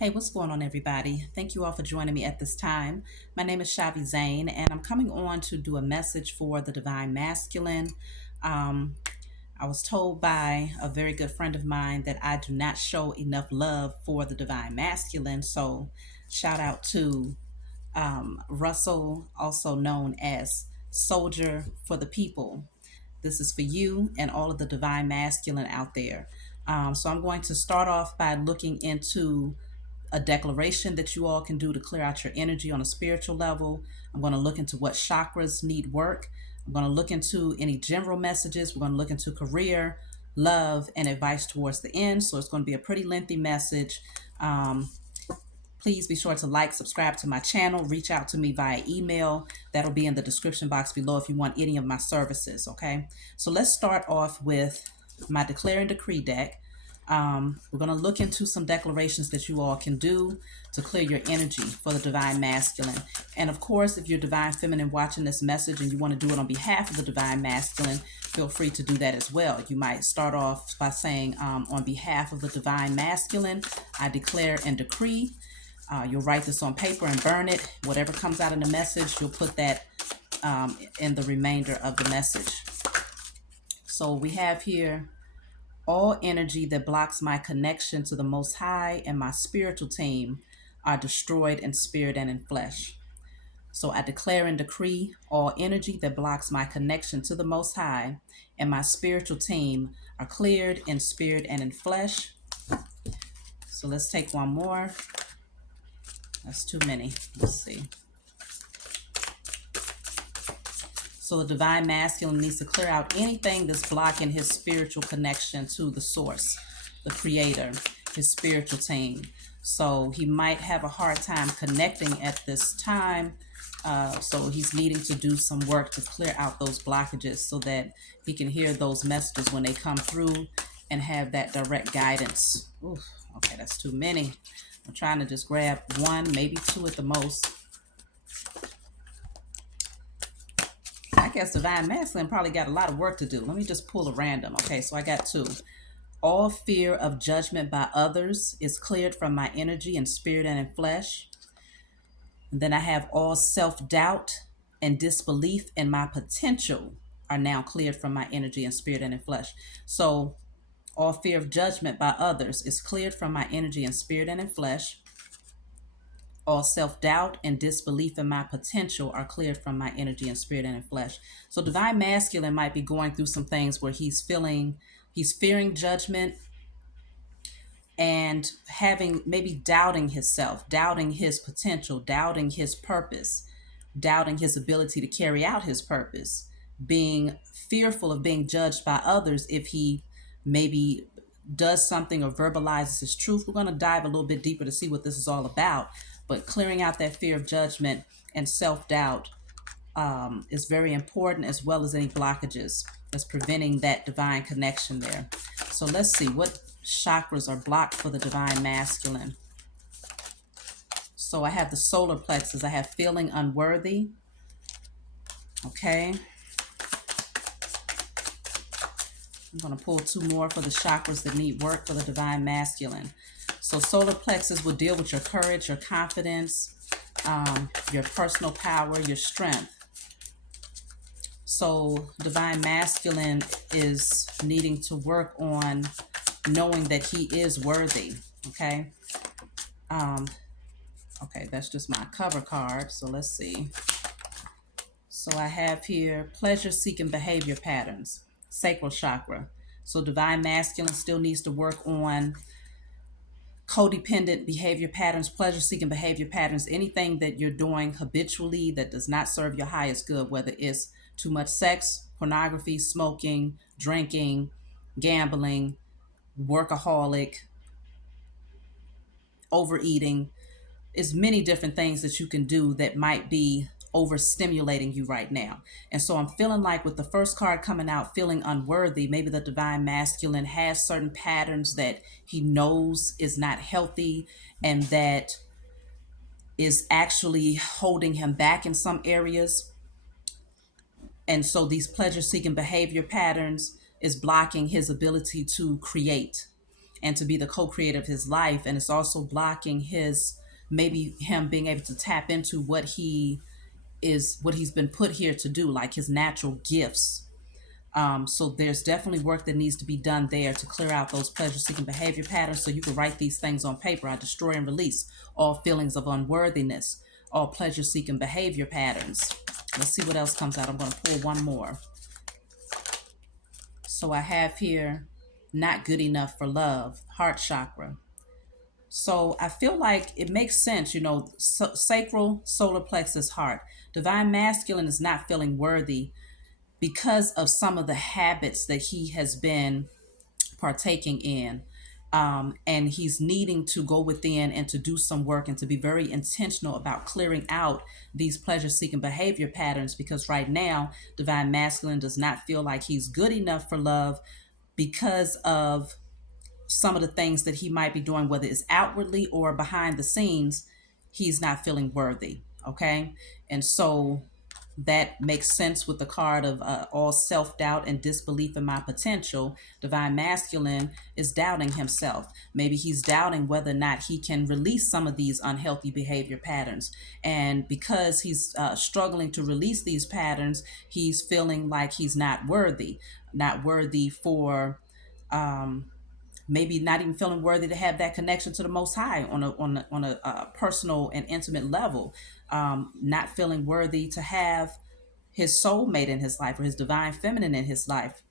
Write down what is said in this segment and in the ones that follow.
Hey, what's going on, everybody? Thank you all for joining me at this time. My name is Shavi Zane, and I'm coming on to do a message for the Divine Masculine. Um, I was told by a very good friend of mine that I do not show enough love for the Divine Masculine. So, shout out to Russell, also known as Soldier for the People. This is for you and all of the Divine Masculine out there. So, I'm going to start off by looking into a declaration that you all can do to clear out your energy on a spiritual level. I'm going to look into what chakras need work. I'm going to look into any general messages. We're going to look into career, love, and advice towards the end. So it's going to be a pretty lengthy message. Um, Please be sure to like, subscribe to my channel, reach out to me via email. That'll be in the description box below if you want any of my services, okay? So let's start off with my Declare and Decree deck. We're going to look into some declarations that you all can do to clear your energy for the Divine Masculine. And of course, if you're Divine Feminine watching this message and you want to do it on behalf of the Divine Masculine, feel free to do that as well. You might start off by saying, on behalf of the Divine Masculine, I declare and decree. You'll write this on paper and burn it. Whatever comes out in the message, you'll put that in the remainder of the message. So we have here all energy that blocks my connection to the Most High and my spiritual team are destroyed in spirit and in flesh. So I declare and decree all energy that blocks my connection to the Most High and my spiritual team are cleared in spirit and in flesh. So let's take one more. That's too many. Let's see. So the Divine Masculine needs to clear out anything that's blocking his spiritual connection to the source, the creator, his spiritual team. So he might have a hard time connecting at this time. So he's needing to do some work to clear out those blockages so that he can hear those messages when they come through and have that direct guidance. Oof, okay, that's too many. I'm trying to just grab one, maybe two at the most. I guess Divine Masculine probably got a lot of work to do. Let me just pull a random. Okay, so I got two. All fear of judgment by others is cleared from my energy and spirit and in flesh. And then I have all self-doubt and disbelief in my potential are now cleared from my energy and spirit and in flesh. So all fear of judgment by others is cleared from my energy and spirit and in flesh. All self-doubt and disbelief in my potential are cleared from my energy and spirit and in flesh. So Divine Masculine might be going through some things where he's fearing judgment and having maybe doubting himself, doubting his potential, doubting his purpose, doubting his ability to carry out his purpose, being fearful of being judged by others if he maybe does something or verbalizes his truth. We're going to dive a little bit deeper to see what this is all about. But clearing out that fear of judgment and self-doubt is very important, as well as any blockages that's preventing that divine connection there. So let's see what chakras are blocked for the Divine Masculine. So I have the solar plexus. I have feeling unworthy. Okay. I'm going to pull two more for the chakras that need work for the Divine Masculine. So solar plexus will deal with your courage, your confidence, your personal power, your strength. So Divine Masculine is needing to work on knowing that he is worthy. Okay. Okay, that's just my cover card. So let's see. So I have here pleasure-seeking behavior patterns, sacral chakra. So Divine Masculine still needs to work on codependent behavior patterns, pleasure-seeking behavior patterns, anything that you're doing habitually that does not serve your highest good, whether it's too much sex, pornography, smoking, drinking, gambling, workaholic, overeating. Is many different things that you can do that might be overstimulating you right now. And so I'm feeling like with the first card coming out, feeling unworthy, maybe the Divine Masculine has certain patterns that he knows is not healthy and that is actually holding him back in some areas. And so these pleasure seeking behavior patterns is blocking his ability to create. and to be the co-creator of his life. And it's also blocking his, maybe him being able to tap into what he's been put here to do, like his natural gifts. So there's definitely work that needs to be done there to clear out those pleasure-seeking behavior patterns. So you can write these things on paper. I destroy and release all feelings of unworthiness, all pleasure-seeking behavior patterns. Let's see what else comes out. I'm going to pull one more. So I have here, not good enough for love, heart chakra. So I feel like it makes sense, sacral, solar plexus, heart. Divine masculine is not feeling worthy because of some of the habits that he has been partaking in. And he's needing to go within and to do some work and to be very intentional about clearing out these pleasure seeking behavior patterns, because right now, divine masculine does not feel like he's good enough for love because of some of the things that he might be doing, whether it's outwardly or behind the scenes. He's not feeling worthy. Okay. And so that makes sense with the card of all self-doubt and disbelief in my potential. Divine masculine is doubting himself. Maybe he's doubting whether or not he can release some of these unhealthy behavior patterns. And because he's struggling to release these patterns, he's feeling like he's not worthy for maybe not even feeling worthy to have that connection to the Most High on a personal and intimate level, not feeling worthy to have his soulmate in his life or his divine feminine in his life.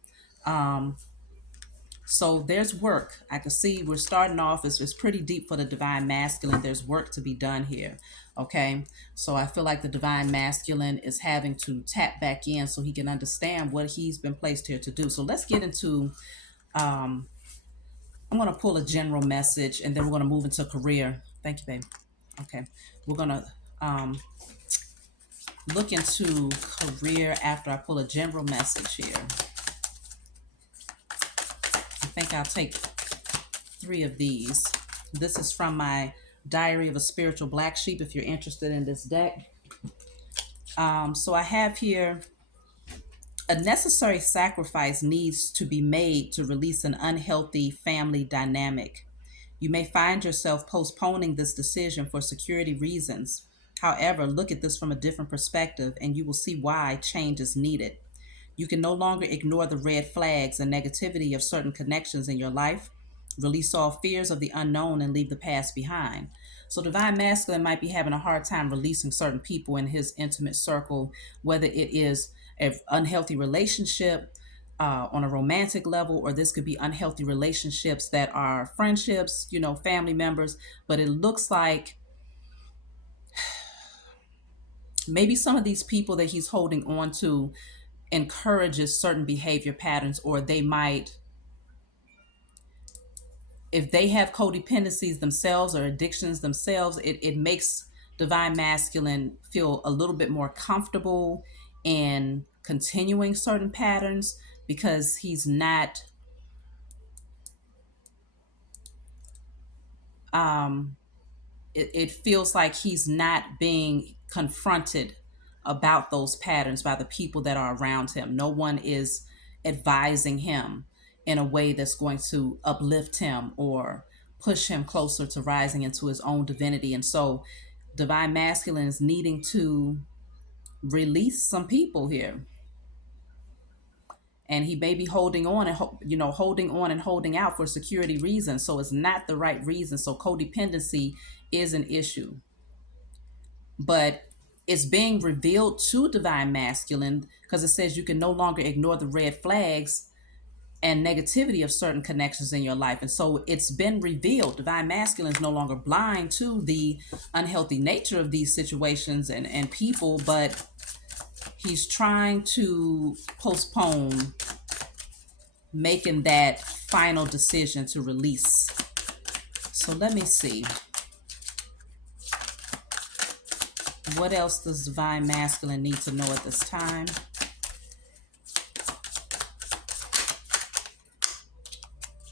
So there's work. I can see we're starting off, it's pretty deep for the divine masculine. There's work to be done here. Okay. So I feel like the divine masculine is having to tap back in so he can understand what he's been placed here to do. So let's get into, I'm going to pull a general message and then we're going to move into career. Thank you, babe. Okay. We're going to look into career after I pull a general message here. I think I'll take 3 of these. This is from my Diary of a Spiritual Black Sheep, if you're interested in this deck. So I have here, a necessary sacrifice needs to be made to release an unhealthy family dynamic. You may find yourself postponing this decision for security reasons. However, look at this from a different perspective and you will see why change is needed. You can no longer ignore the red flags and negativity of certain connections in your life. Release all fears of the unknown and leave the past behind. So divine masculine might be having a hard time releasing certain people in his intimate circle, whether it is an unhealthy relationship on a romantic level, or this could be unhealthy relationships that are friendships, family members. But it looks like maybe some of these people that he's holding on to encourages certain behavior patterns, or they might, if they have codependencies themselves or addictions themselves, it makes divine masculine feel a little bit more comfortable in continuing certain patterns because he's not it feels like he's not being confronted about those patterns by the people that are around him. No one is advising him in a way that's going to uplift him or push him closer to rising into his own divinity. And so divine masculine is needing to release some people here. And he may be holding on and holding out for security reasons. So it's not the right reason. So codependency is an issue. But it's being revealed to divine masculine because it says you can no longer ignore the red flags and negativity of certain connections in your life. And so it's been revealed. Divine masculine is no longer blind to the unhealthy nature of these situations and people, but he's trying to postpone making that final decision to release. So let me see. What else does divine masculine need to know at this time?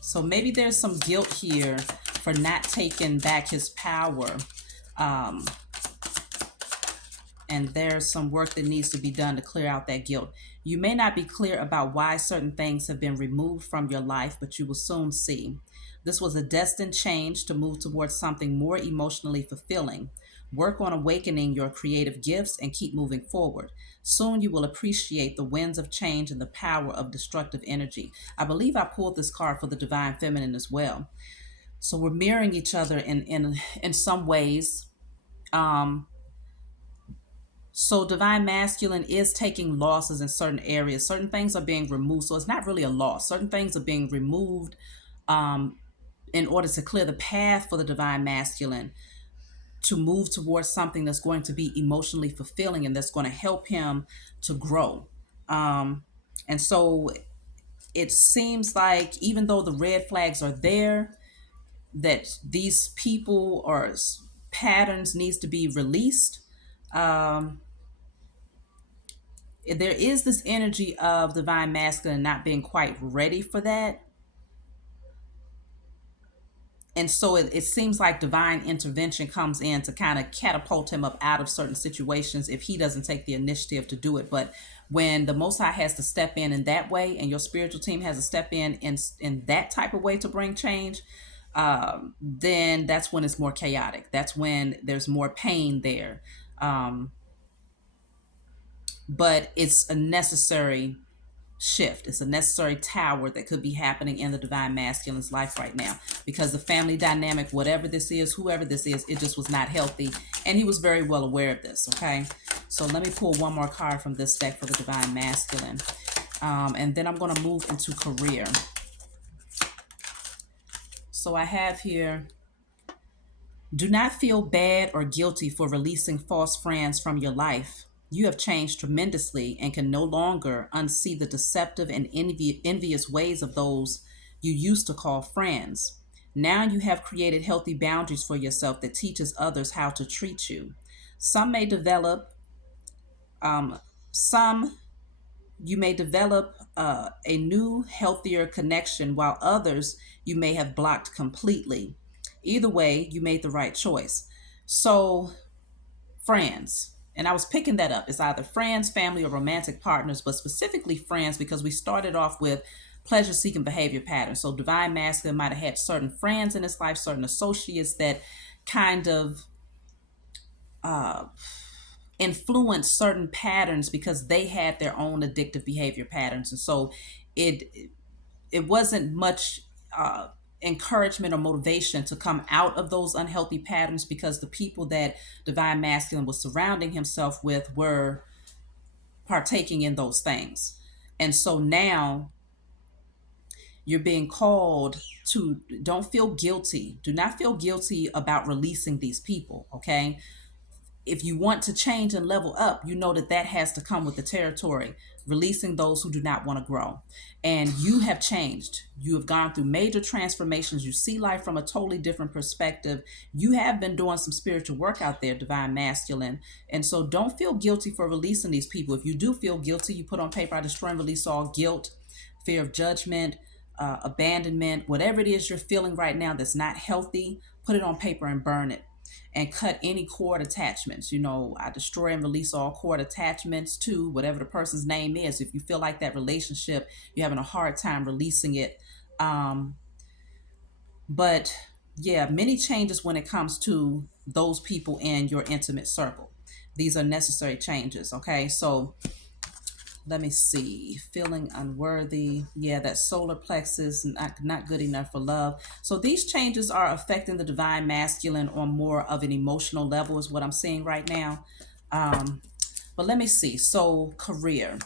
So maybe there's some guilt here for not taking back his power. And there's some work that needs to be done to clear out that guilt. You may not be clear about why certain things have been removed from your life, but you will soon see. This was a destined change to move towards something more emotionally fulfilling. Work on awakening your creative gifts and keep moving forward. Soon you will appreciate the winds of change and the power of destructive energy. I believe I pulled this card for the divine feminine as well. So we're mirroring each other in some ways. Um, so divine masculine is taking losses in certain areas. Certain things are being removed. So it's not really a loss. Certain things are being removed um, in order to clear the path for the divine masculine to move towards something that's going to be emotionally fulfilling and that's going to help him to grow. Um, and so it seems like even though the red flags are there, that these people or patterns needs to be released. Um, there is this energy of divine masculine not being quite ready for that. And so it seems like divine intervention comes in to kind of catapult him up out of certain situations if he doesn't take the initiative to do it. But when the Most High has to step in that way, and your spiritual team has to step in that type of way to bring change, then that's when it's more chaotic. That's when there's more pain there. Um, but it's a necessary shift. It's a necessary tower that could be happening in the divine masculine's life right now, because the family dynamic, whatever this is, whoever this is, it just was not healthy. And he was very well aware of this. Okay. So let me pull one more card from this deck for the divine masculine. And then I'm going to move into career. So I have here, do not feel bad or guilty for releasing false friends from your life. You have changed tremendously and can no longer unsee the deceptive and envious ways of those you used to call friends. Now you have created healthy boundaries for yourself that teaches others how to treat you. Some may develop, some you may develop a new, healthier connection, while others you may have blocked completely. Either way, you made the right choice. So friends. And I was picking that up. It's either friends, family, or romantic partners, but specifically friends, because we started off with pleasure seeking behavior patterns. So divine masculine might have had certain friends in his life, certain associates that kind of influence certain patterns because they had their own addictive behavior patterns. And so it it wasn't much encouragement or motivation to come out of those unhealthy patterns, because the people that divine masculine was surrounding himself with were partaking in those things. And so now you're being called to, don't feel guilty. Do not feel guilty about releasing these people. Okay. If you want to change and level up, you know that that has to come with the territory, releasing those who do not want to grow. And you have changed. You have gone through major transformations. You see life from a totally different perspective. You have been doing some spiritual work out there, divine masculine. And so don't feel guilty for releasing these people. If you do feel guilty, you put on paper, I destroy and release all guilt, fear of judgment, abandonment, whatever it is you're feeling right now that's not healthy, put it on paper and burn it. And cut any cord attachments. You know, I destroy and release all cord attachments to whatever the person's name is. If you feel like that relationship, you're having a hard time releasing it. Um, but yeah, many changes when it comes to those people in your intimate circle. These are necessary changes. Okay. So let me see, feeling unworthy. Yeah, that solar plexus, not good enough for love. So these changes are affecting the divine masculine on more of an emotional level is what I'm seeing right now. But let me see. So career,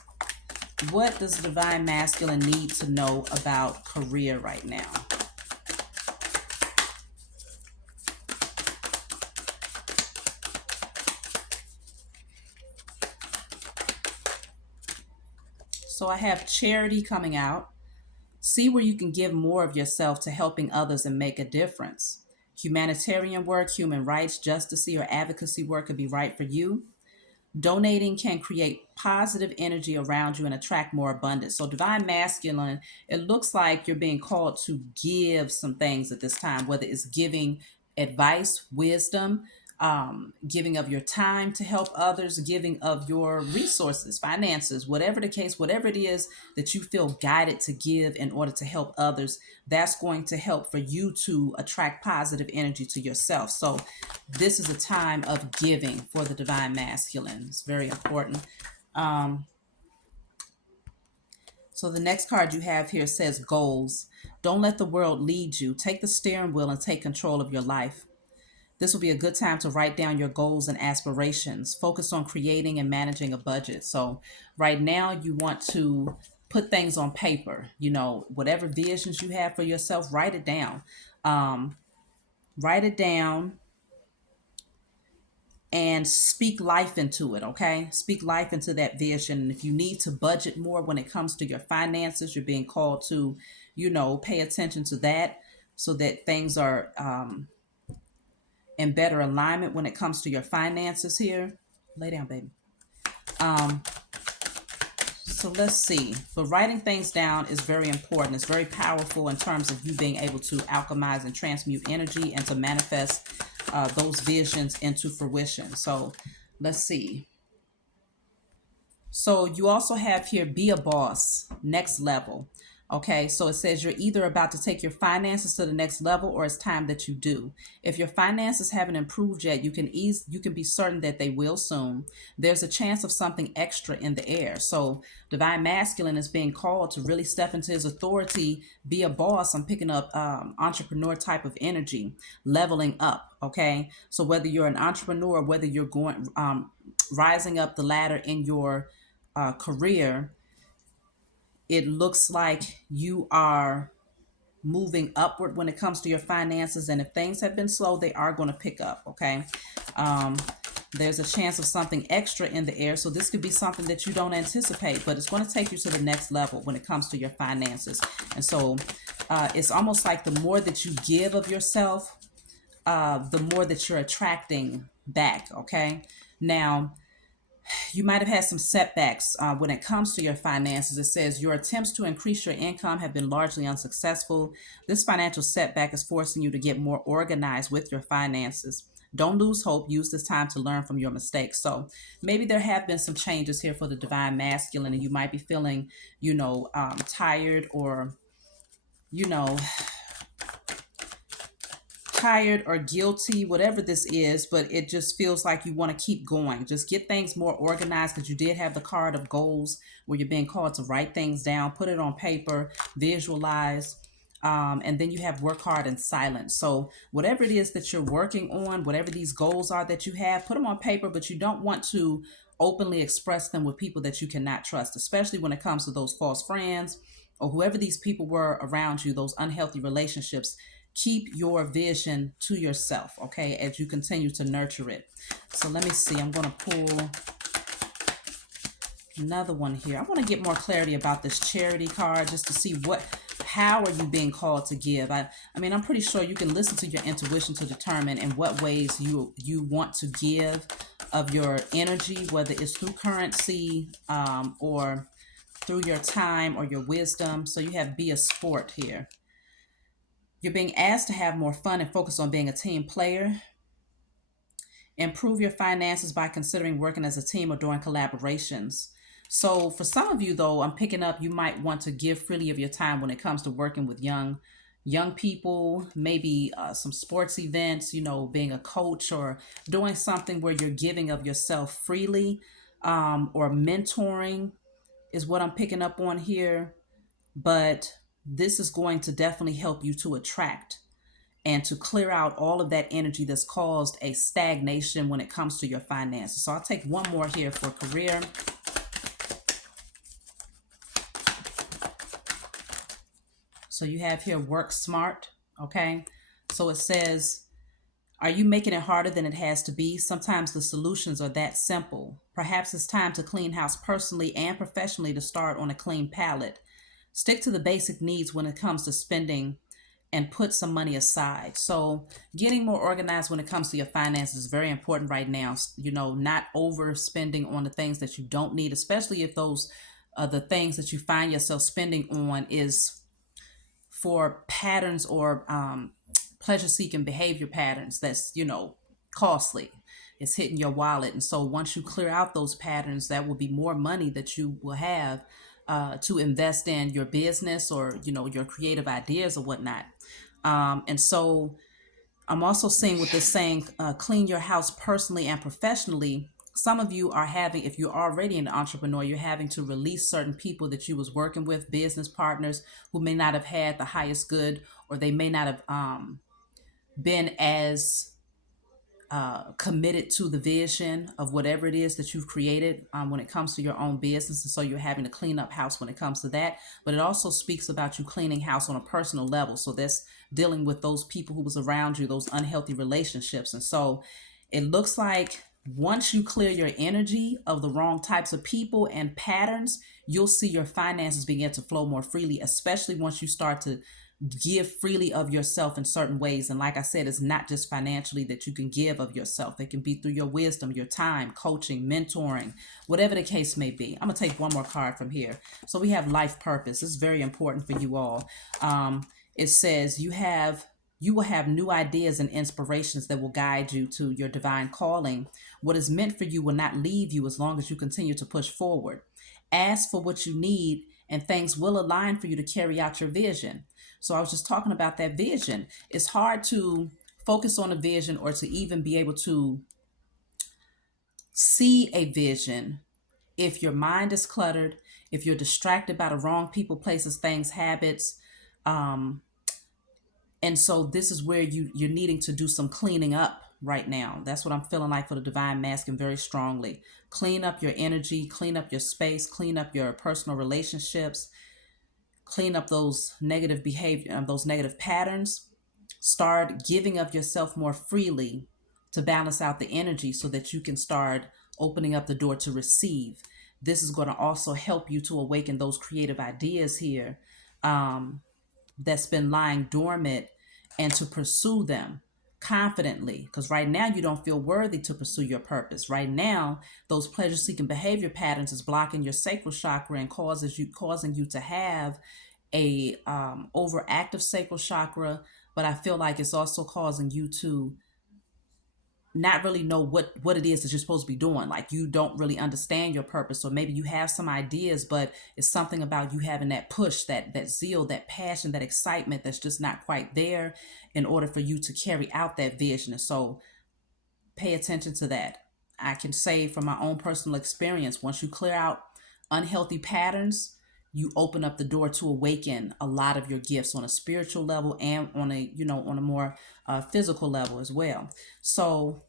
what does the divine masculine need to know about career right now? So I have charity coming out. See where you can give more of yourself to helping others and make a difference. Humanitarian work, human rights, justice, or advocacy work could be right for you. Donating can create positive energy around you and attract more abundance. So, divine masculine, it looks like you're being called to give some things at this time, whether it's giving advice, wisdom, giving of your time to help others, giving of your resources, finances, whatever the case, whatever it is that you feel guided to give in order to help others, that's going to help for you to attract positive energy to yourself. So this is a time of giving for the divine masculine. It's very important. Um, so the next card you have here says goals. Don't let the world lead you. Take the steering wheel and take control of your life. This will be a good time to write down your goals and aspirations. Focus on creating and managing a budget. So, right now, you want to put things on paper. Whatever visions you have for yourself, write it down. Um, Write it down and speak life into it, okay? Speak life into that vision. And if you need to budget more when it comes to your finances, you're being called to, pay attention to that so that things are in better alignment when it comes to your finances here. Lay down, baby. Um, so let's see. But writing things down is very important. It's very powerful in terms of you being able to alchemize and transmute energy and to manifest those visions into fruition. So let's see. So you also have here, be a boss, next level. Okay, so it says you're either about to take your finances to the next level or it's time that you do. If your finances haven't improved yet, you can be certain that they will soon. There's a chance of something extra in the air. So divine masculine is being called to really step into his authority, be a boss. I'm picking up entrepreneur type of energy, leveling up. Okay, so whether you're an entrepreneur or whether you're going rising up the ladder in your career, it looks like you are moving upward when it comes to your finances. And if things have been slow, they are going to pick up. Okay. Um, there's a chance of something extra in the air. So this could be something that you don't anticipate, but it's going to take you to the next level when it comes to your finances. And so it's almost like the more that you give of yourself, the more that you're attracting back. Okay. Now, you might have had some setbacks when it comes to your finances. It says your attempts to increase your income have been largely unsuccessful. This financial setback is forcing you to get more organized with your finances. Don't lose hope. Use this time to learn from your mistakes. So maybe there have been some changes here for the divine masculine, and you might be feeling, tired or, you know, tired or guilty, whatever this is, but it just feels like you want to keep going. Just get things more organized because you did have the card of goals where you're being called to write things down, put it on paper, visualize. And then you have work hard in silence. So whatever it is that you're working on, whatever these goals are that you have, put them on paper, but you don't want to openly express them with people that you cannot trust, especially when it comes to those false friends or whoever these people were around you, those unhealthy relationships. Keep your vision to yourself, okay, as you continue to nurture it. So let me see. I'm going to pull another one here. I want to get more clarity about this charity card just to see how are you being called to give. I mean, I'm pretty sure you can listen to your intuition to determine in what ways you want to give of your energy, whether it's through currency or through your time or your wisdom. So you have be a sport here. You're being asked to have more fun and focus on being a team player. Improve your finances by considering working as a team or doing collaborations. So for some of you, though, I'm picking up you might want to give freely of your time when it comes to working with young people, maybe some sports events, being a coach or doing something where you're giving of yourself freely, or mentoring is what I'm picking up on here. But this is going to definitely help you to attract and to clear out all of that energy that's caused a stagnation when it comes to your finances. So I'll take one more here for career. So you have here work smart, okay? So it says, are you making it harder than it has to be? Sometimes the solutions are that simple. Perhaps it's time to clean house personally and professionally to start on a clean palette. Stick to the basic needs when it comes to spending and put some money aside. So getting more organized when it comes to your finances is very important right now. Not overspending on the things that you don't need, especially if those are the things that you find yourself spending on is for patterns or pleasure seeking behavior patterns that's costly. It's hitting your wallet. And so once you clear out those patterns, that will be more money that you will have to invest in your business or, your creative ideas or whatnot. And so I'm also seeing with this saying, clean your house personally and professionally. Some of you are having, if you're already an entrepreneur, you're having to release certain people that you was working with, business partners who may not have had the highest good, or they may not have been as committed to the vision of whatever it is that you've created when it comes to your own business. And so you're having to clean up house when it comes to that. But it also speaks about you cleaning house on a personal level. So that's dealing with those people who was around you, those unhealthy relationships. And so it looks like once you clear your energy of the wrong types of people and patterns, you'll see your finances begin to flow more freely, especially once you start to give freely of yourself in certain ways. And like I said, it's not just financially that you can give of yourself. It can be through your wisdom, your time, coaching, mentoring, whatever the case may be. I'm gonna take one more card from here. So we have life purpose. This is very important for you all. It says you will have new ideas and inspirations that will guide you to your divine calling. What is meant for you will not leave you as long as you continue to push forward. Ask for what you need and things will align for you to carry out your vision. So I was just talking about that vision. It's hard to focus on a vision or to even be able to see a vision if your mind is cluttered, if you're distracted by the wrong people, places, things, habits. And so this is where you're needing to do some cleaning up right now. That's what I'm feeling like for the divine masculine very strongly. Clean up your energy, clean up your space, clean up your personal relationships, clean up those negative behavior, those negative patterns. Start giving of yourself more freely to balance out the energy so that you can start opening up the door to receive. This is going to also help you to awaken those creative ideas here that's been lying dormant and to pursue them confidently, because right now you don't feel worthy to pursue your purpose. Right now those pleasure seeking behavior patterns is blocking your sacral chakra and causing you to have a overactive sacral chakra. But I feel like it's also causing you to not really know what it is that you're supposed to be doing. Like you don't really understand your purpose, or maybe you have some ideas, but it's something about you having that push, that zeal, that passion, that excitement that's just not quite there in order for you to carry out that vision. And so pay attention to that. I can say from my own personal experience, once you clear out unhealthy patterns, you open up the door to awaken a lot of your gifts on a spiritual level and on a more physical level as well. So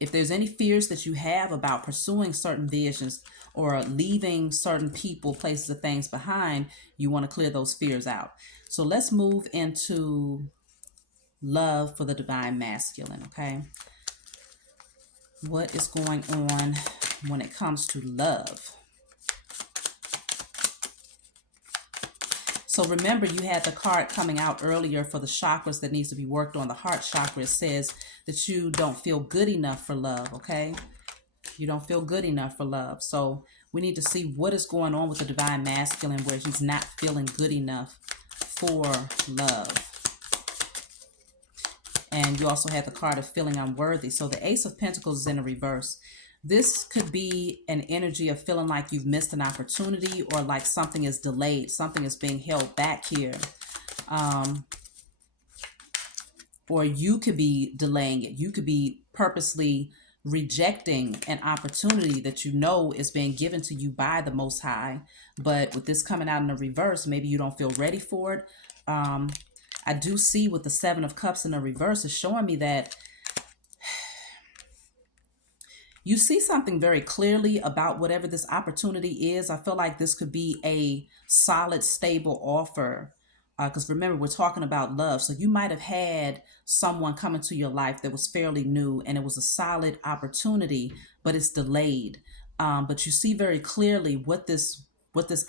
if there's any fears that you have about pursuing certain visions or leaving certain people, places, or things behind, you want to clear those fears out. So let's move into love for the divine masculine, okay? What is going on when it comes to love? So remember, you had the card coming out earlier for the chakras that needs to be worked on. The heart chakra, it says that you don't feel good enough for love, okay? You don't feel good enough for love. So we need to see what is going on with the divine masculine where he's not feeling good enough for love. And you also had the card of feeling unworthy. So the Ace of Pentacles is in a reverse. This could be an energy of feeling like you've missed an opportunity, or like something is delayed, something is being held back here. Or you could be delaying it. You could be purposely rejecting an opportunity that you know is being given to you by the Most High. But with this coming out in the reverse, maybe you don't feel ready for it. I do see with the Seven of Cups in the reverse is showing me that you see something very clearly about whatever this opportunity is. I feel like this could be a solid, stable offer. Because remember, we're talking about love. So you might have had someone come into your life that was fairly new and it was a solid opportunity, but it's delayed. But you see very clearly what this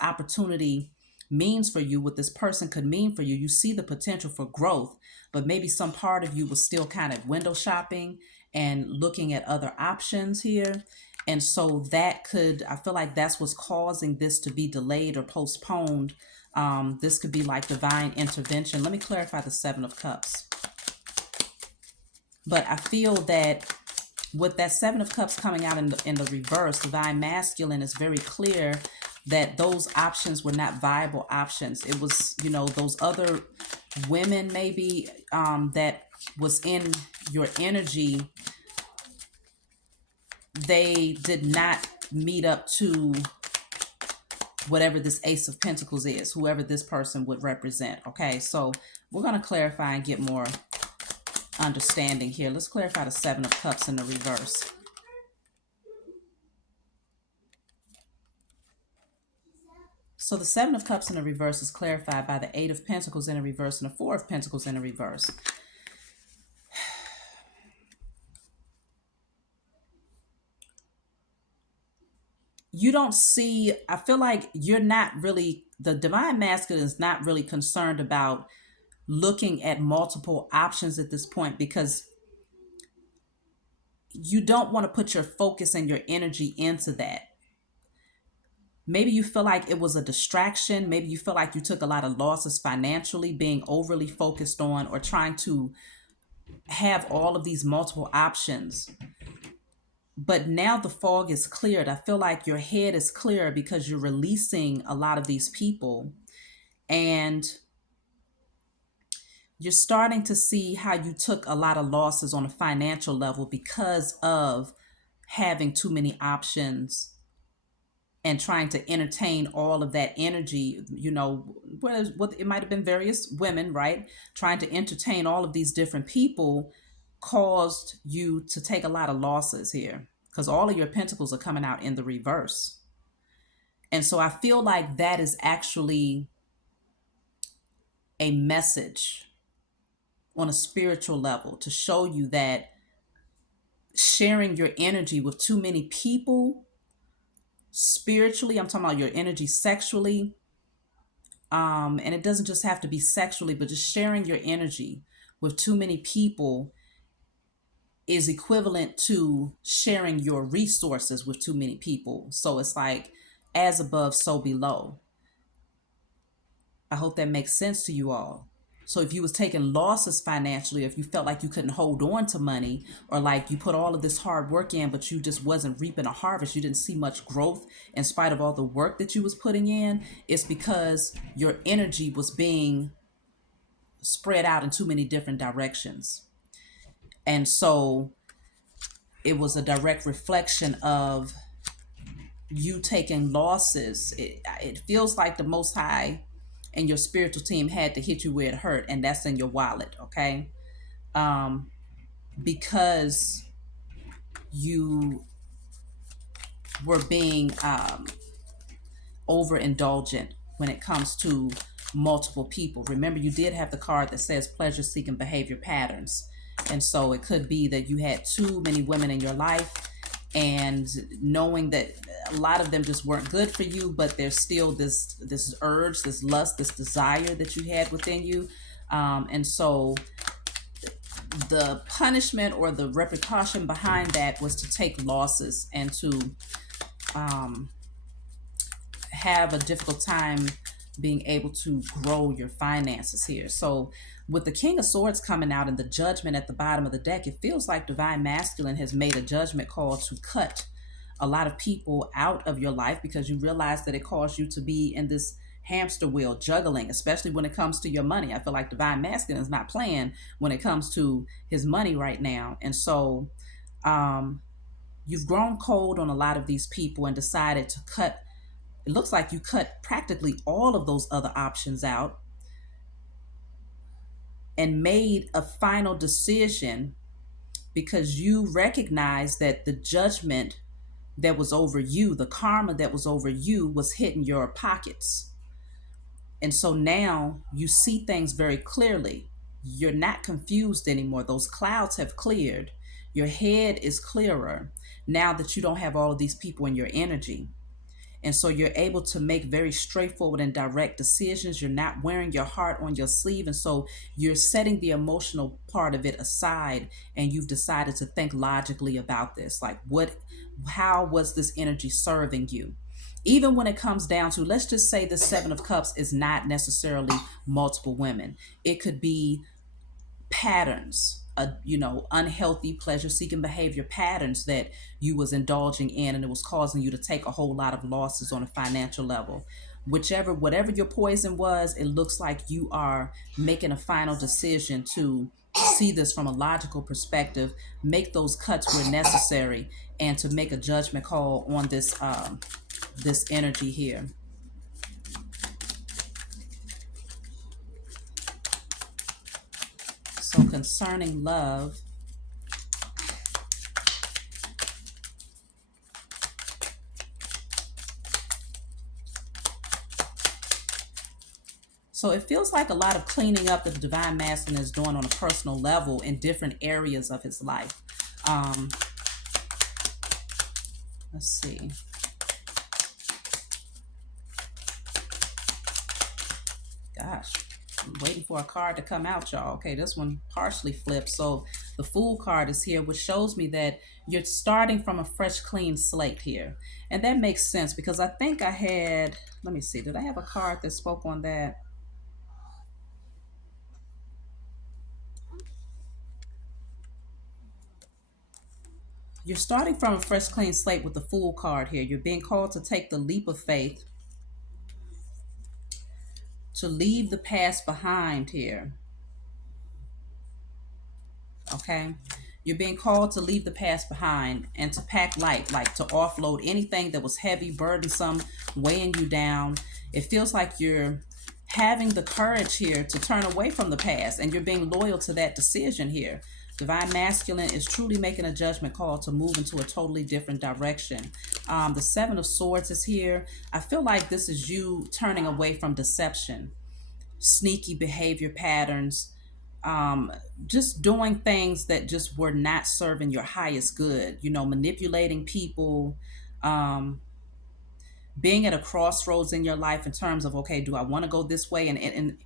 opportunity means for you, what this person could mean for you. You see the potential for growth, but maybe some part of you was still kind of window shopping and looking at other options here. And so that could, I feel like that's what's causing this to be delayed or postponed. This could be like divine intervention. Let me clarify the Seven of Cups. But I feel that with that Seven of Cups coming out in the reverse, divine masculine is very clear that those options were not viable options. It was, those other women maybe that was in your energy, they did not meet up to whatever this Ace of Pentacles is, whoever this person would represent. Okay, so we're going to clarify and get more understanding here. Let's clarify the Seven of Cups in the reverse. So the Seven of Cups in the reverse is clarified by the Eight of Pentacles in the reverse and the Four of Pentacles in the reverse. You don't see, I feel like you're not really, the divine masculine is not really concerned about looking at multiple options at this point, because you don't want to put your focus and your energy into that. Maybe you feel like it was a distraction. Maybe you feel like you took a lot of losses financially, being overly focused on or trying to have all of these multiple options. But now the fog is cleared. I feel like your head is clear because you're releasing a lot of these people, and you're starting to see how you took a lot of losses on a financial level because of having too many options and trying to entertain all of that energy. What it might have been various women, right? Trying to entertain all of these different people caused you to take a lot of losses here, because all of your pentacles are coming out in the reverse. And so I feel like that is actually a message on a spiritual level to show you that sharing your energy with too many people spiritually, I'm talking about your energy sexually, and it doesn't just have to be sexually, but just sharing your energy with too many people is equivalent to sharing your resources with too many people. So it's like as above, so below. I hope that makes sense to you all. So if you was taking losses financially, if you felt like you couldn't hold on to money, or like you put all of this hard work in, but you just wasn't reaping a harvest, you didn't see much growth in spite of all the work that you was putting in, it's because your energy was being spread out in too many different directions. And so it was a direct reflection of you taking losses. It feels like the Most High and your spiritual team had to hit you where it hurt, and that's in your wallet. Okay, because you were being overindulgent when it comes to multiple people. Remember, you did have the card that says pleasure seeking behavior patterns, and so it could be that you had too many women in your life, and knowing that a lot of them just weren't good for you, but there's still this urge, this lust, this desire that you had within you. And so the punishment or the repercussion behind that was to take losses and to have a difficult time being able to grow your finances here. So with the King of Swords coming out and the Judgment at the bottom of the deck, it feels like divine masculine has made a judgment call to cut a lot of people out of your life, because you realize that it caused you to be in this hamster wheel juggling, especially when it comes to your money. I feel like divine masculine is not playing when it comes to his money right now. And so you've grown cold on a lot of these people and decided to cut. It looks like you cut practically all of those other options out and made a final decision because you recognize that the judgment that was over you, the karma that was over you, was hitting your pockets. And so now you see things very clearly. You're not confused anymore. Those clouds have cleared. Your head is clearer now that you don't have all of these people in your energy. And so you're able to make very straightforward and direct decisions. You're not wearing your heart on your sleeve. And so you're setting the emotional part of it aside, and you've decided to think logically about this. Like, how was this energy serving you? Even when it comes down to, let's just say the Seven of Cups is not necessarily multiple women. It could be patterns unhealthy pleasure seeking behavior patterns that you was indulging in, and it was causing you to take a whole lot of losses on a financial level. Whatever your poison was, it looks like you are making a final decision to see this from a logical perspective, make those cuts where necessary, and to make a judgment call on this energy here. So concerning love, so it feels like a lot of cleaning up that the divine masculine is doing on a personal level in different areas of his life. Um, let's see. Gosh, I'm waiting for a card to come out, y'all. Okay, this one partially flipped. So the Fool card is here, which shows me that you're starting from a fresh, clean slate here. And that makes sense because I think I had, let me see, did I have a card that spoke on that? You're starting from a fresh, clean slate with the Fool card here. You're being called to take the leap of faith, to leave the past behind here. Okay? You're being called to leave the past behind and to pack light, like to offload anything that was heavy, burdensome, weighing you down. It feels like you're having the courage here to turn away from the past, and you're being loyal to that decision here. Divine Masculine is truly making a judgment call to move into a totally different direction. The Seven of Swords is here. I feel like this is you turning away from deception, sneaky behavior patterns, um, just doing things that just were not serving your highest good, manipulating people, um, being at a crossroads in your life in terms of, okay, do I want to go this way? And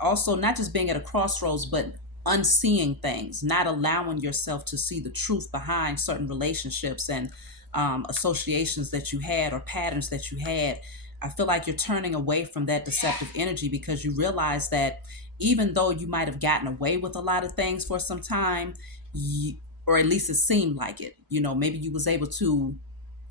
also not just being at a crossroads, but unseeing things, not allowing yourself to see the truth behind certain relationships and associations that you had or patterns that you had. I feel like you're turning away from that deceptive energy because you realize that even though you might have gotten away with a lot of things for some time, or at least it seemed like it, maybe you was able to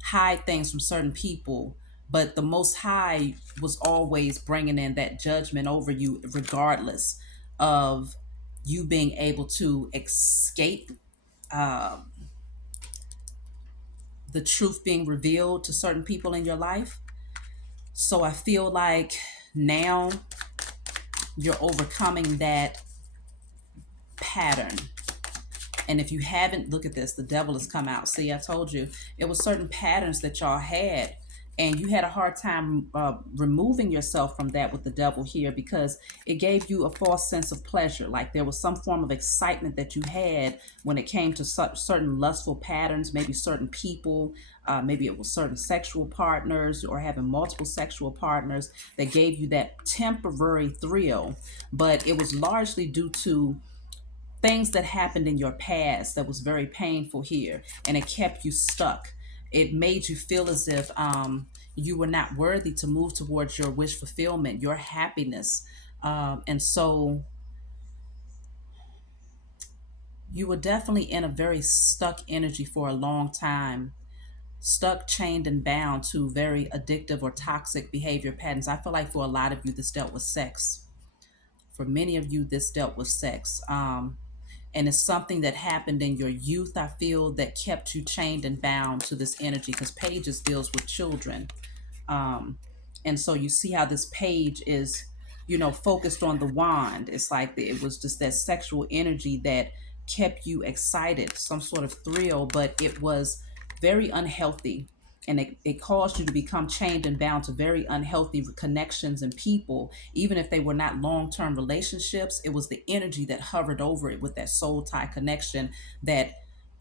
hide things from certain people, but the Most High was always bringing in that judgment over you, regardless of you being able to escape um, the truth being revealed to certain people in your life. So I feel like now you're overcoming that pattern. And if you haven't, look at this, the devil has come out. See, I told you, it was certain patterns that y'all had, and you had a hard time removing yourself from that with the devil here because it gave you a false sense of pleasure. Like there was some form of excitement that you had when it came to certain lustful patterns, maybe certain people, maybe it was certain sexual partners or having multiple sexual partners that gave you that temporary thrill. But it was largely due to things that happened in your past that was very painful here, and it kept you stuck. It made you feel as if you were not worthy to move towards your wish fulfillment, your happiness. And so you were definitely in a very stuck energy for a long time, stuck, chained, and bound to very addictive or toxic behavior patterns. I feel like for a lot of you, this dealt with sex. For many of you, this dealt with sex. And it's something that happened in your youth, I feel, that kept you chained and bound to this energy because Pages deals with children. um, and so you see how this page is focused on the wand. It's like it was just that sexual energy that kept you excited, some sort of thrill, but it was very unhealthy, and it caused you to become chained and bound to very unhealthy connections and people. Even if they were not long-term relationships, it was the energy that hovered over it with that soul tie connection that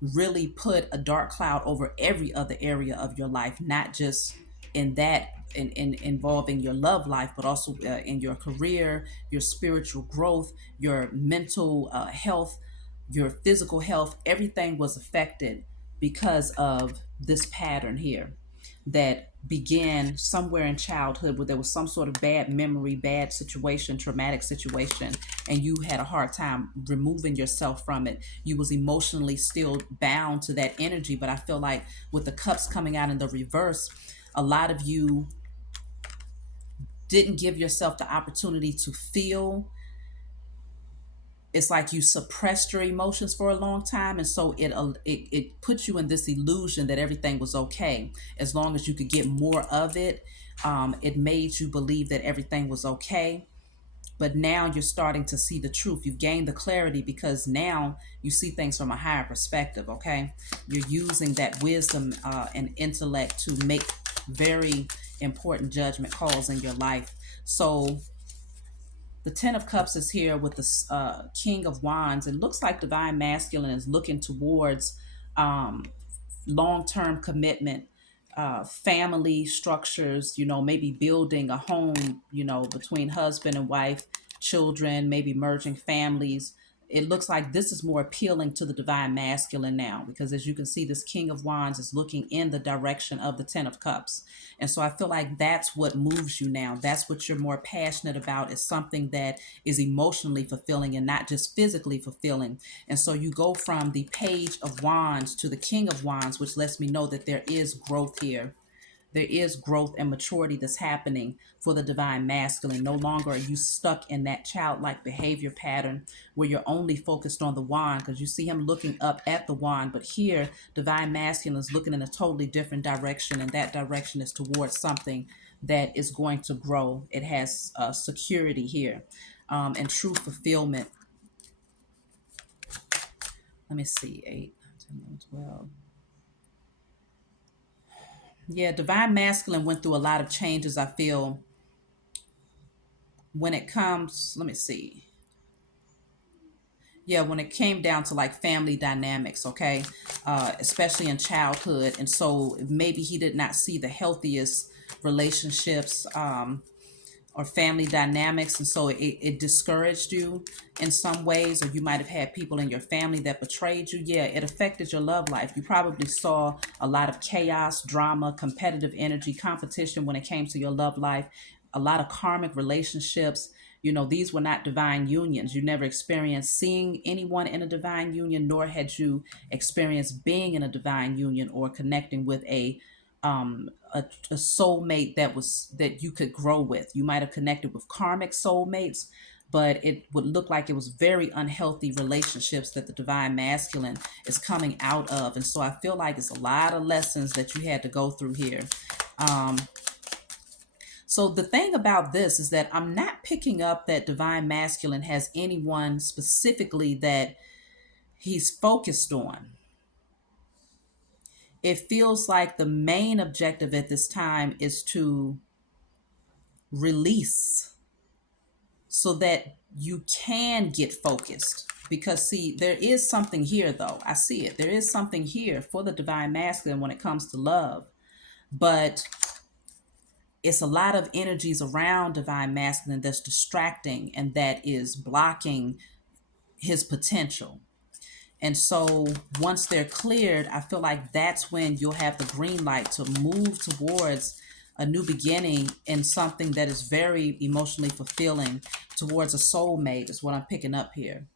really put a dark cloud over every other area of your life, not just in that in involving your love life, but also in your career, your spiritual growth, your mental health, your physical health. Everything was affected because of this pattern here. that began somewhere in childhood where there was some sort of bad memory, bad situation, traumatic situation, and you had a hard time removing yourself from it. You was emotionally still bound to that energy. But I feel like with the cups coming out in the reverse, a lot of you didn't give yourself the opportunity to feel. It's like you suppressed your emotions for a long time, and so it puts you in this illusion that everything was okay as long as you could get more of it. It made you believe that everything was okay, but now you're starting to see the truth. You've gained the clarity because now you see things from a higher perspective. Okay, you're using that wisdom and intellect to make very important judgment calls in your life. So the Ten of Cups is here with the King of Wands. It looks like Divine Masculine is looking towards um, long-term commitment, family structures, maybe building a home, between husband and wife, children, maybe merging families. It looks like this is more appealing to the divine masculine now, because as you can see, this King of Wands is looking in the direction of the Ten of Cups. And so I feel like that's what moves you now. That's what you're more passionate about, is something that is emotionally fulfilling and not just physically fulfilling. And so you go from the Page of Wands to the King of Wands, which lets me know that there is growth here. There is growth and maturity that's happening for the divine masculine. No longer are you stuck in that childlike behavior pattern where you're only focused on the wand, because you see him looking up at the wand. But here, divine masculine is looking in a totally different direction, and that direction is towards something that is going to grow. It has security here, and true fulfillment. Let me see, 8, 10, 11, 12. Yeah, divine masculine went through a lot of changes, I feel, when it comes, let me see. Yeah, when it came down to like family dynamics, okay, especially in childhood. And so maybe he did not see the healthiest relationships, or family dynamics. And so it discouraged you in some ways, or you might have had people in your family that betrayed you. Yeah, it affected your love life. You probably saw a lot of chaos, drama, competitive energy, competition when it came to your love life, a lot of karmic relationships. These were not divine unions. You never experienced seeing anyone in a divine union, nor had you experienced being in a divine union or connecting with a soulmate that you could grow with. You might have connected with karmic soulmates, but it would look like it was very unhealthy relationships that the divine masculine is coming out of. And so I feel like it's a lot of lessons that you had to go through here. So the thing about this is that I'm not picking up that divine masculine has anyone specifically that he's focused on. It feels like the main objective at this time is to release so that you can get focused. Because, see, there is something here, though. I see it. There is something here for the divine masculine when it comes to love. But it's a lot of energies around divine masculine that's distracting and that is blocking his potential. And so once they're cleared, I feel like that's when you'll have the green light to move towards a new beginning in something that is very emotionally fulfilling, towards a soulmate, is what I'm picking up here.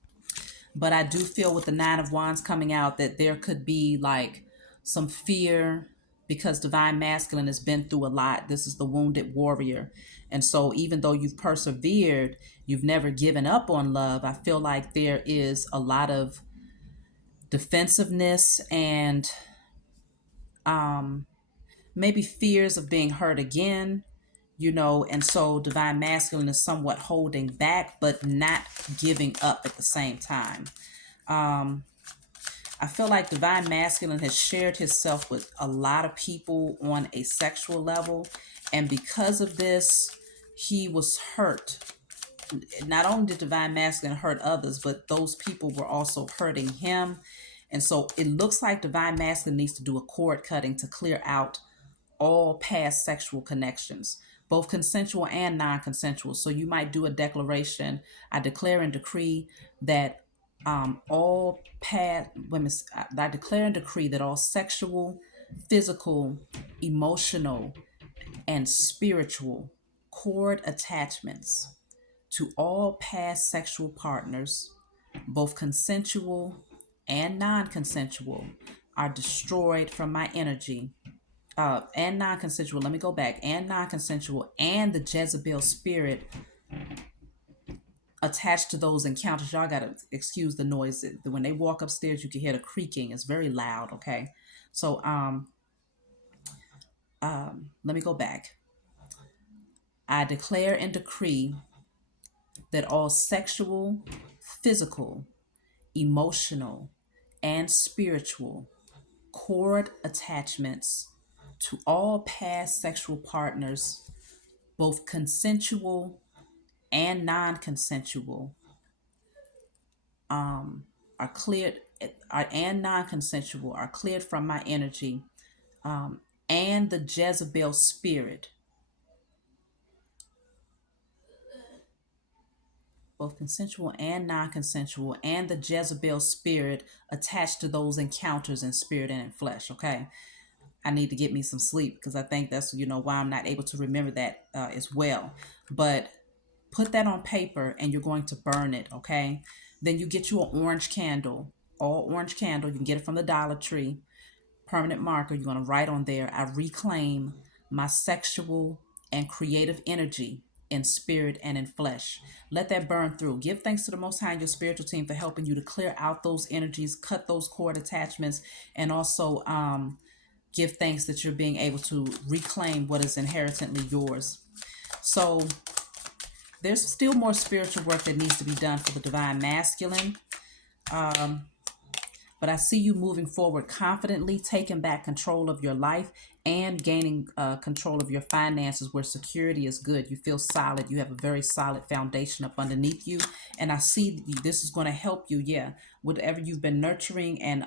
But I do feel with the Nine of Wands coming out that there could be like some fear, because divine masculine has been through a lot. This is the wounded warrior. And so even though you've persevered, you've never given up on love, I feel like there is a lot of defensiveness and maybe fears of being hurt again, and so divine masculine is somewhat holding back, but not giving up at the same time. I feel like divine masculine has shared himself with a lot of people on a sexual level, and because of this, he was hurt. Not only did divine masculine hurt others, but those people were also hurting him. And so it looks like divine masculine needs to do a cord cutting to clear out all past sexual connections, both consensual and non-consensual. So you might do a declaration. I declare and decree that all past women, I declare and decree that all sexual physical, emotional, and spiritual cord attachments to all past sexual partners, both consensual and non consensual, are destroyed from my energy. And non consensual, let me go back, and non consensual, and the Jezebel spirit attached to those encounters. Y'all gotta excuse the noise. When they walk upstairs, you can hear the creaking. It's very loud. Okay, so let me go back. I declare and decree that all sexual, physical, emotional, and spiritual cord attachments to all past sexual partners, both consensual and non-consensual, are cleared, and non-consensual are cleared from my energy, and the Jezebel spirit, both consensual and non-consensual, and the Jezebel spirit attached to those encounters in spirit and in flesh. Okay, I need to get me some sleep because I think that's why I'm not able to remember that as well. But put that on paper and you're going to burn it. Okay, then you get you an orange candle, all orange candle. You can get it from the Dollar Tree. Permanent marker. You're going to write on there, I reclaim my sexual and creative energy in spirit and in flesh. Let that burn through. Give thanks to the Most High and your spiritual team for helping you to clear out those energies, cut those cord attachments, and also give thanks that you're being able to reclaim what is inherently yours. So there's still more spiritual work that needs to be done for the divine masculine. But I see you moving forward confidently, taking back control of your life and gaining control of your finances where security is good. You feel solid. You have a very solid foundation up underneath you. And I see this is going to help you. Yeah. Whatever you've been nurturing and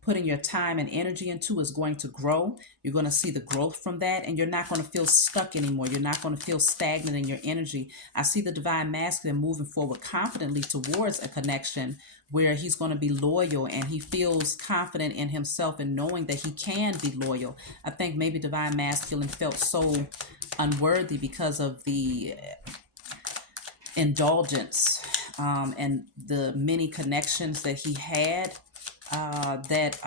putting your time and energy into is going to grow. You're going to see the growth from that, and you're not going to feel stuck anymore. You're not going to feel stagnant in your energy. I see the divine masculine moving forward confidently towards a connection where he's going to be loyal, and he feels confident in himself and knowing that he can be loyal. I think maybe divine masculine felt so unworthy because of the indulgence and the many connections that he had that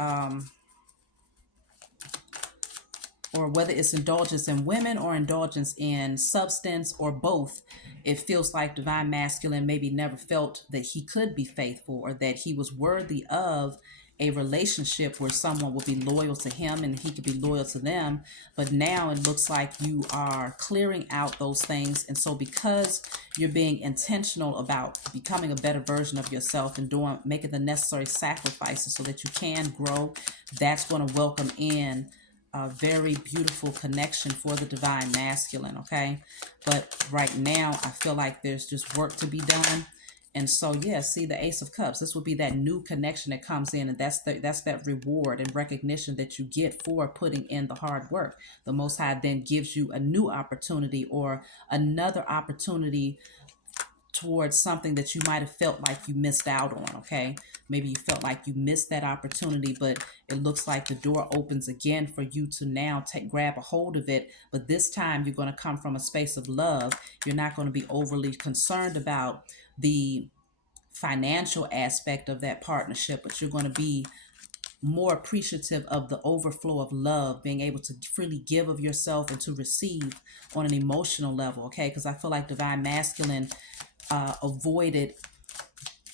or whether it's indulgence in women or indulgence in substance or both, it feels like divine masculine maybe never felt that he could be faithful or that he was worthy of a relationship where someone would be loyal to him and he could be loyal to them. But now it looks like you are clearing out those things. And so because you're being intentional about becoming a better version of yourself and making the necessary sacrifices so that you can grow, that's going to welcome in a very beautiful connection for the divine masculine. Okay, but right now I feel like there's just work to be done. And so, yeah, see the Ace of Cups. This will be that new connection that comes in, and that's that reward and recognition that you get for putting in the hard work. The Most High then gives you a new opportunity or another opportunity towards something that you might have felt like you missed out on. Okay, maybe you felt like you missed that opportunity, but it looks like the door opens again for you to now grab a hold of it. But this time you're going to come from a space of love. You're not going to be overly concerned about the financial aspect of that partnership, but you're going to be more appreciative of the overflow of love, being able to freely give of yourself and to receive on an emotional level. Okay, because I feel like divine masculine avoided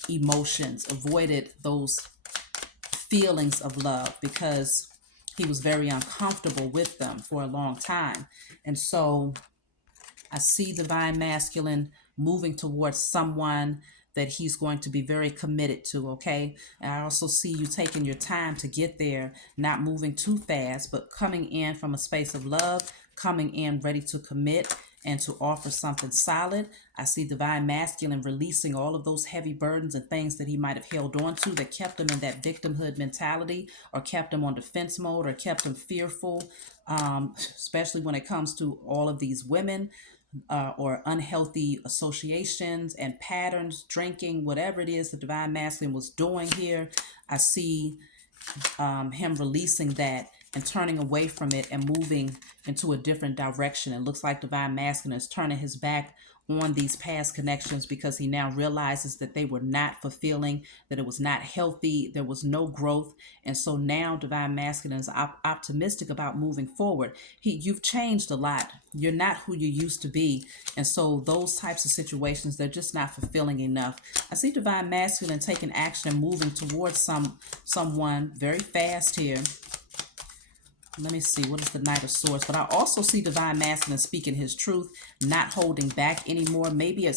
emotions, avoided those feelings of love because he was very uncomfortable with them for a long time. And so I see divine masculine moving towards someone that he's going to be very committed to. Okay, and I also see you taking your time to get there, not moving too fast, but coming in from a space of love, coming in ready to commit and to offer something solid. I see divine masculine releasing all of those heavy burdens and things that he might have held on to that kept him in that victimhood mentality or kept him on defense mode or kept him fearful, especially when it comes to all of these women or unhealthy associations and patterns, drinking, whatever it is the divine masculine was doing here. I see him releasing that and turning away from it and moving into a different direction. It looks like divine masculine is turning his back on these past connections because he now realizes that they were not fulfilling, that it was not healthy, there was no growth. And so now divine masculine is optimistic about moving forward. You've changed a lot. You're not who you used to be. And so those types of situations, they're just not fulfilling enough. I see divine masculine taking action and moving towards someone very fast here. Let me see, what is the Knight of Swords? But I also see divine masculine speaking his truth, not holding back anymore. Maybe at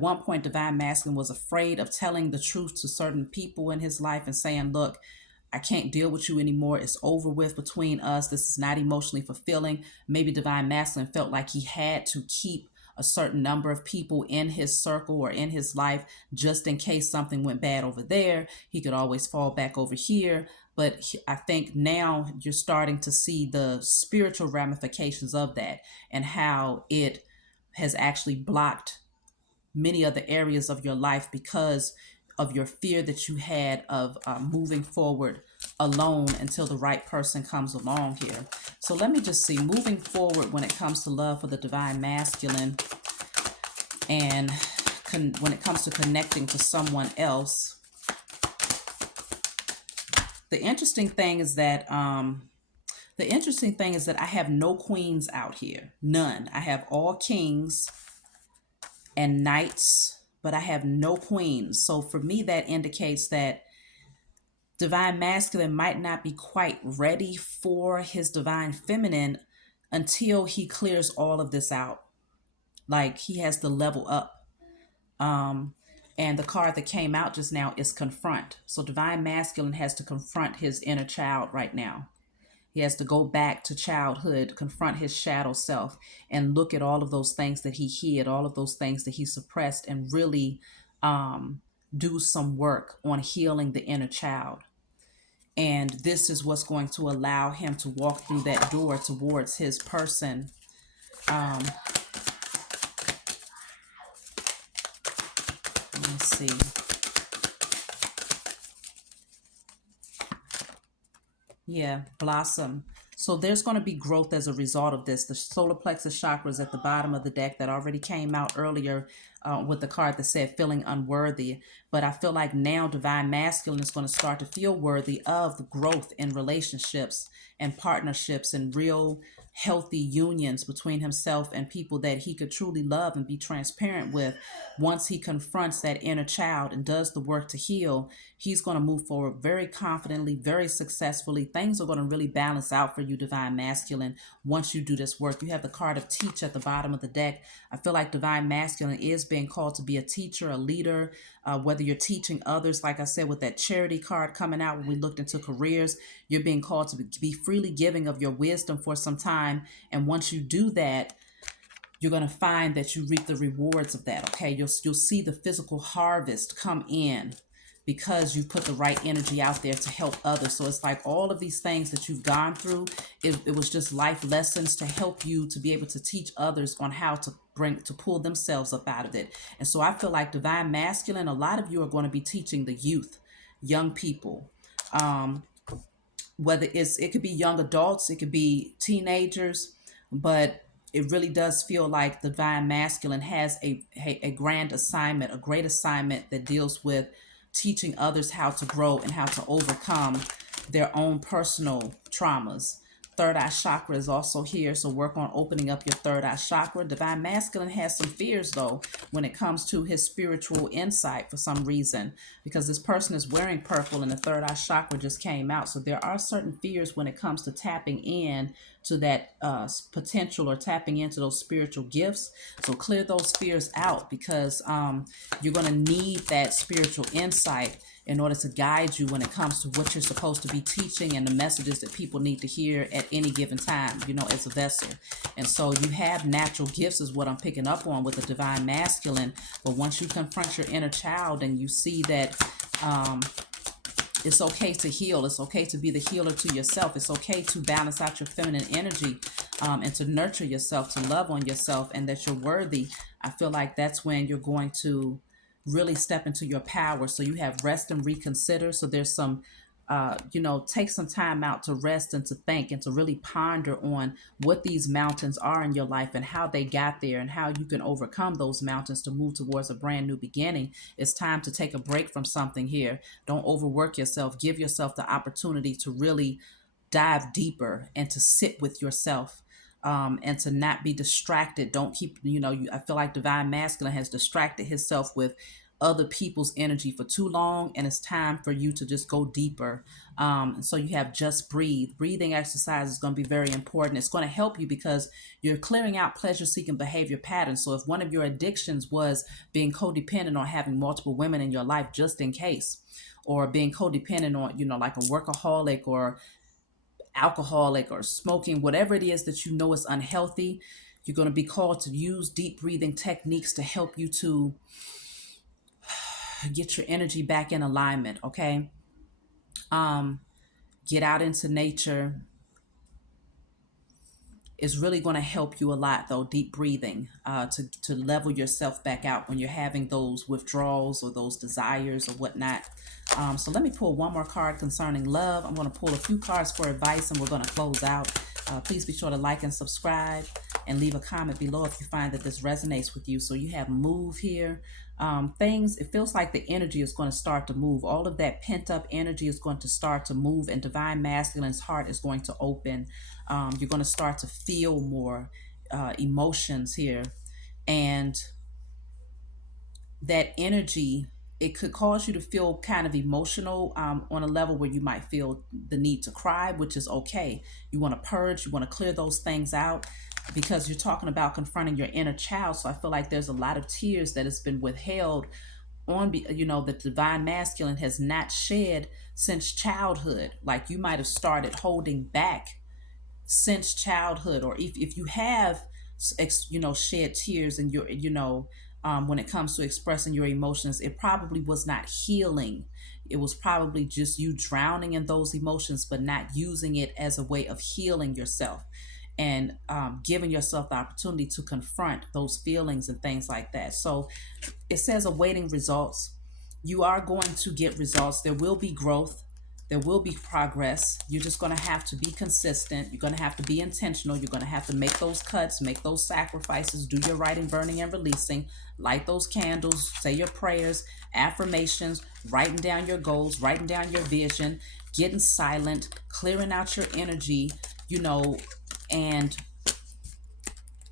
one point, divine masculine was afraid of telling the truth to certain people in his life and saying, look, I can't deal with you anymore. It's over with between us. This is not emotionally fulfilling. Maybe divine masculine felt like he had to keep a certain number of people in his circle or in his life just in case something went bad over there. He could always fall back over here. But I think now you're starting to see the spiritual ramifications of that and how it has actually blocked many other areas of your life because of your fear that you had of moving forward alone until the right person comes along here. So let me just see, moving forward when it comes to love for the divine masculine and when it comes to connecting to someone else. The interesting thing is that I have no queens out here. None. I have all kings and knights, but I have no queens. So for me, that indicates that divine masculine might not be quite ready for his divine feminine until he clears all of this out. Like he has to level up. And the card that came out just now is confront. So divine masculine has to confront his inner child right now. He has to go back to childhood, confront his shadow self, and look at all of those things that he hid, all of those things that he suppressed, and really do some work on healing the inner child. And this is what's going to allow him to walk through that door towards his person. Let me see. Yeah, blossom. So there's going to be growth as a result of this. The solar plexus chakra is at the bottom of the deck that already came out earlier with the card that said feeling unworthy. But I feel like now divine masculine is going to start to feel worthy of the growth in relationships and partnerships and real healthy unions between himself and people that he could truly love and be transparent with. Once he confronts that inner child and does the work to heal, he's going to move forward very confidently, very successfully. Things are going to really balance out for you, divine masculine, once you do this work. You have the card of teach at the bottom of the deck. I feel like divine masculine is being called to be a teacher, a leader, whether you're teaching others, like I said, with that charity card coming out when we looked into careers, you're being called to be freely giving of your wisdom for some time. And once you do that, you're going to find that you reap the rewards of that. Okay, you'll see the physical harvest come in because you put the right energy out there to help others. So it's like all of these things that you've gone through, it was just life lessons to help you to be able to teach others on how to pull themselves up out of it. And so I feel like divine masculine, a lot of you are going to be teaching the youth, young people, whether it could be young adults, it could be teenagers, but it really does feel like divine masculine has a grand assignment, a great assignment that deals with teaching others how to grow and how to overcome their own personal traumas. Third eye chakra is also here, so work on opening up your third eye chakra. Divine masculine has some fears though when it comes to his spiritual insight for some reason, because this person is wearing purple and the third eye chakra just came out. So there are certain fears when it comes to tapping in to that potential or tapping into those spiritual gifts. So clear those fears out, because you're going to need that spiritual insight in order to guide you when it comes to what you're supposed to be teaching and the messages that people need to hear at any given time, as a vessel. And so you have natural gifts is what I'm picking up on with the divine masculine. But once you confront your inner child and you see that it's okay to heal, it's okay to be the healer to yourself, it's okay to balance out your feminine energy and to nurture yourself, to love on yourself, and that you're worthy, I feel like that's when you're going to really step into your power. So you have rest and reconsider. So there's some take some time out to rest and to think and to really ponder on what these mountains are in your life and how they got there and how you can overcome those mountains to move towards a brand new beginning. It's time to take a break from something here. Don't overwork yourself. Give yourself the opportunity to really dive deeper and to sit with yourself, and to not be distracted. Don't keep, I feel like Divine Masculine has distracted himself with other people's energy for too long, and it's time for you to just go deeper. So you have Just Breathe. Breathing exercise is going to be very important. It's going to help you because you're clearing out pleasure seeking behavior patterns. So if one of your addictions was being codependent on having multiple women in your life, just in case, or being codependent on, like a workaholic or alcoholic or smoking, whatever it is that you know is unhealthy, you're going to be called to use deep breathing techniques to help you to get your energy back in alignment. Okay. Get out into nature is really going to help you a lot, though. Deep breathing, to level yourself back out when you're having those withdrawals or those desires or whatnot. So let me pull one more card concerning love. I'm going to pull a few cards for advice, and we're going to close out. Please be sure to like and subscribe and leave a comment below if you find that this resonates with you. So you have move here. It feels like the energy is going to start to move. All of that pent up energy is going to start to move, and Divine Masculine's heart is going to open. You're going to start to feel more emotions here, and that energy, it could cause you to feel kind of emotional, on a level where you might feel the need to cry, which is okay. You want to purge, you want to clear those things out, because you're talking about confronting your inner child. So I feel like there's a lot of tears that has been withheld on, the Divine Masculine has not shed since childhood. Like you might have started holding back since childhood, or if you have shed tears and you're, when it comes to expressing your emotions, it probably was not healing. It was probably just you drowning in those emotions but not using it as a way of healing yourself, and giving yourself the opportunity to confront those feelings and things like that. So it says awaiting results. You are going to get results. There will be growth. There will be progress. You're just going to have to be consistent. You're going to have to be intentional. You're going to have to make those cuts, make those sacrifices, do your writing, burning, and releasing, light those candles, say your prayers, affirmations, writing down your goals, writing down your vision, getting silent, clearing out your energy, and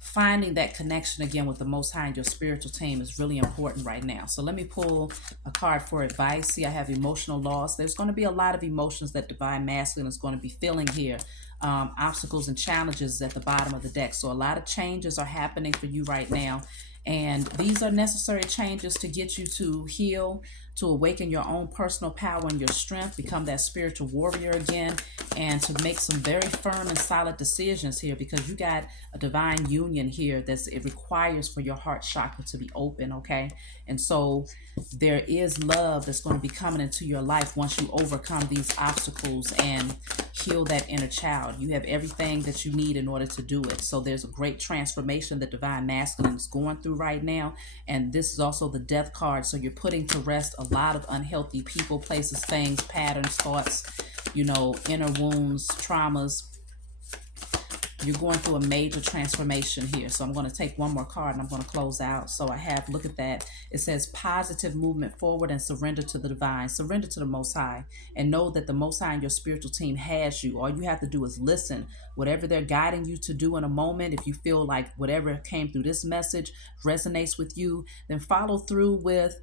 finding that connection again with the Most High and your spiritual team is really important right now. So let me pull a card for advice. See, I have emotional loss. There's going to be a lot of emotions that Divine Masculine is going to be feeling here. Obstacles and challenges at the bottom of the deck. So a lot of changes are happening for you right now. And these are necessary changes to get you to heal, to awaken your own personal power and your strength, become that spiritual warrior again, and to make some very firm and solid decisions here, because you got a divine union here it requires for your heart chakra to be open, okay? And so there is love that's going to be coming into your life once you overcome these obstacles and heal that inner child. You have everything that you need in order to do it. So there's a great transformation that Divine Masculine is going through right now. And this is also the Death card. So you're putting to rest a lot of unhealthy people, places, things, patterns, thoughts, inner wounds, traumas. You're going through a major transformation here. So I'm going to take one more card and I'm going to close out. So I have, look at that. It says positive movement forward and surrender to the divine. Surrender to the Most High and know that the Most High and your spiritual team has you. All you have to do is listen. Whatever they're guiding you to do in a moment, if you feel like whatever came through this message resonates with you, then follow through with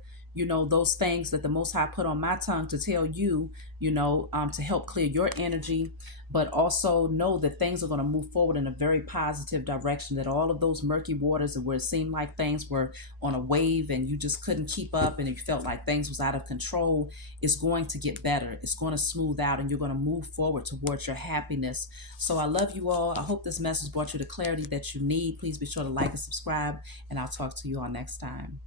those things that the Most High put on my tongue to tell you, to help clear your energy, but also know that things are going to move forward in a very positive direction, that all of those murky waters where it seemed like things were on a wave and you just couldn't keep up and you felt like things was out of control, is going to get better. It's going to smooth out and you're going to move forward towards your happiness. So I love you all. I hope this message brought you the clarity that you need. Please be sure to like and subscribe, and I'll talk to you all next time.